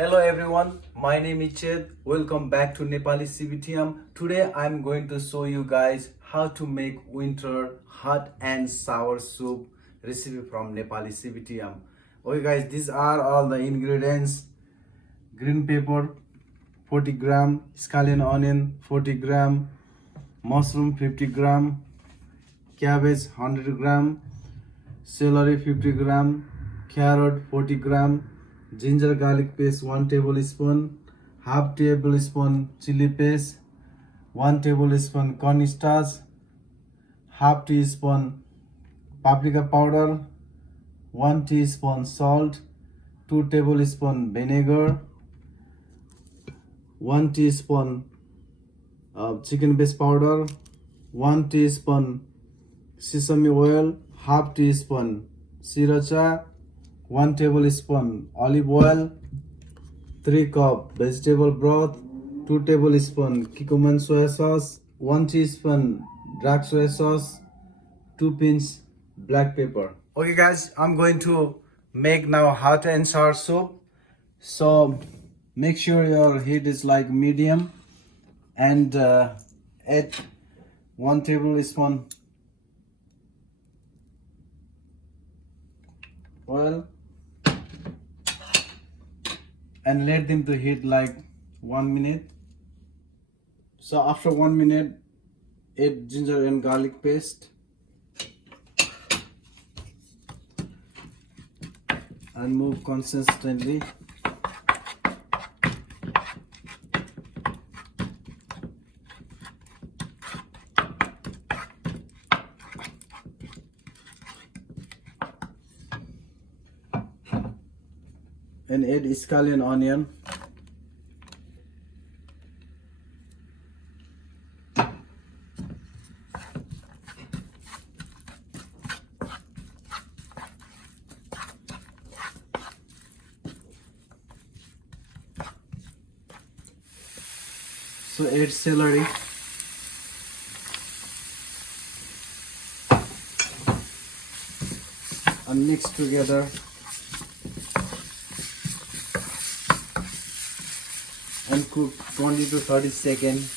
Hello everyone, my name is Ched. Welcome back to Nepali CBTM. Today I'm going to show you guys how to make winter hot and sour soup recipe from Nepali CBTM. Okay guys, these are all the ingredients. Green pepper 40 gram, scallion onion 40 gram, mushroom 50 gram, cabbage 100 gram, celery 50 gram, carrot 40 gram, ginger garlic paste 1 tablespoon, half tablespoon chili paste, 1 tablespoon cornstarch, half teaspoon paprika powder, 1 teaspoon salt, 2 tablespoon vinegar, 1 teaspoon chicken base powder, 1 teaspoon sesame oil, half teaspoon sriracha, 1 tablespoon olive oil, 3 cup vegetable broth, 2 tablespoon cucumber soya sauce, 1 teaspoon dark soya sauce, 2 pinch black pepper. Okay guys, I'm going to make now hot and sour soup. So make sure your heat is like medium and add 1 tablespoon oil and let them to heat like 1 minute. So after 1 minute, add ginger and garlic paste and move consistently. And add scallion onion. So add celery. And mix together. And cook 20 to 30 seconds.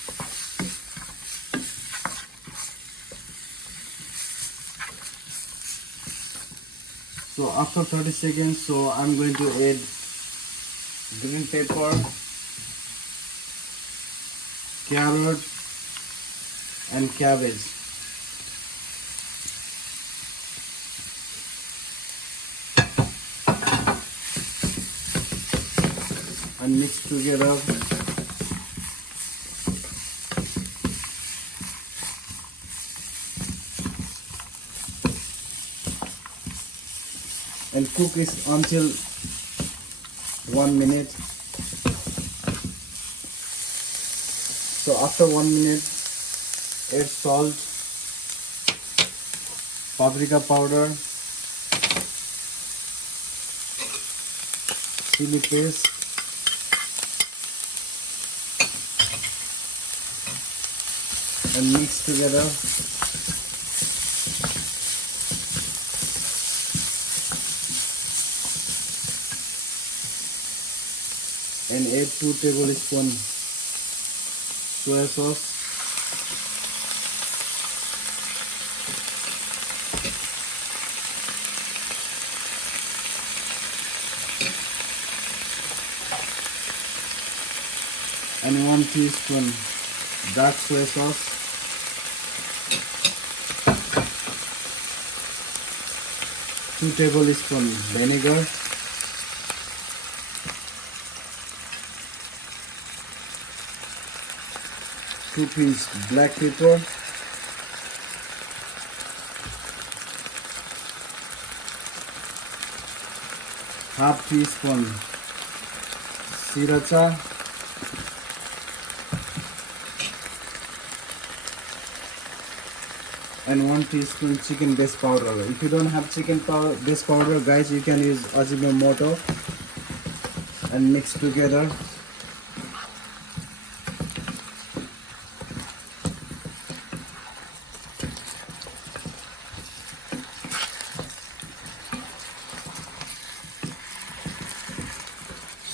So after 30 seconds, so I'm going to add green pepper, carrot and cabbage. And mix together. And cook it until 1 minute. So after 1 minute, add salt, paprika powder, chili paste, and mix together. And add 2 tablespoons soya sauce. And 1 teaspoon dark soya sauce. Two tablespoons vinegar. Two pinch black pepper, half teaspoon sriracha, and 1 teaspoon chicken base powder. If you don't have chicken base powder, guys, you can use Ajinomoto and mix together.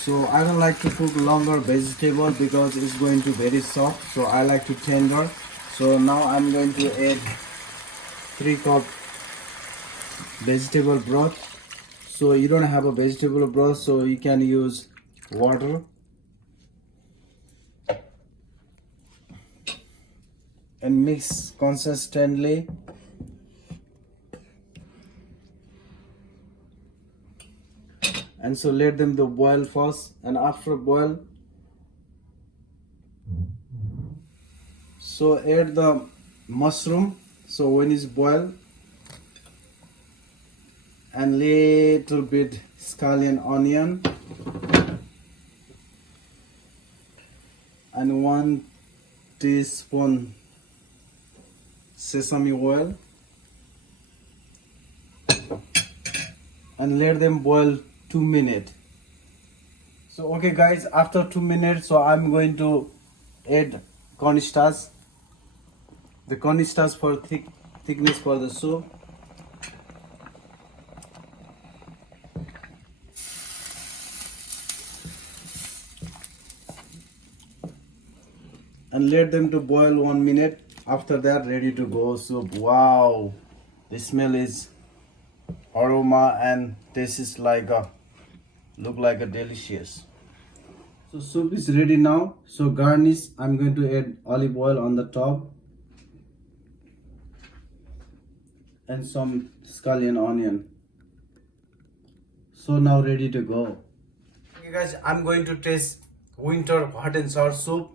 So I don't like to cook longer vegetable because it's going to very soft. So I like to tender. So now I'm going to add 3 cup vegetable broth. So you don't have a vegetable broth, so you can use water. And mix consistently. And so let them to boil first, and after boil, so add the mushroom. So when it's boiled, and little bit scallion onion, and 1 teaspoon sesame oil, and let them boil 2 minutes. So okay guys, after 2 minutes, so I'm going to add cornstarch, the cornstarch for thickness for the soup. And let them to boil 1 minute. After that, ready to go soup. Wow, the smell is aroma and this is like a look like a delicious. So soup is ready now. So garnish, I'm going to add olive oil on the top and some scallion onion. So now ready to go. Okay guys, I'm going to taste winter hot and sour soup.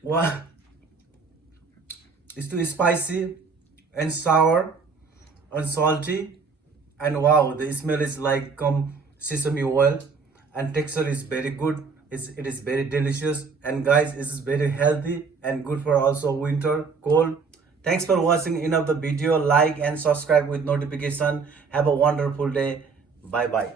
Wow, it's too spicy and sour and salty, and wow, the smell is like sesame oil, and texture is very good. It is very delicious, and guys, it is very healthy and good for also winter cold. Thanks for watching. Enough the video. Like and subscribe with notification. Have a wonderful day. Bye bye.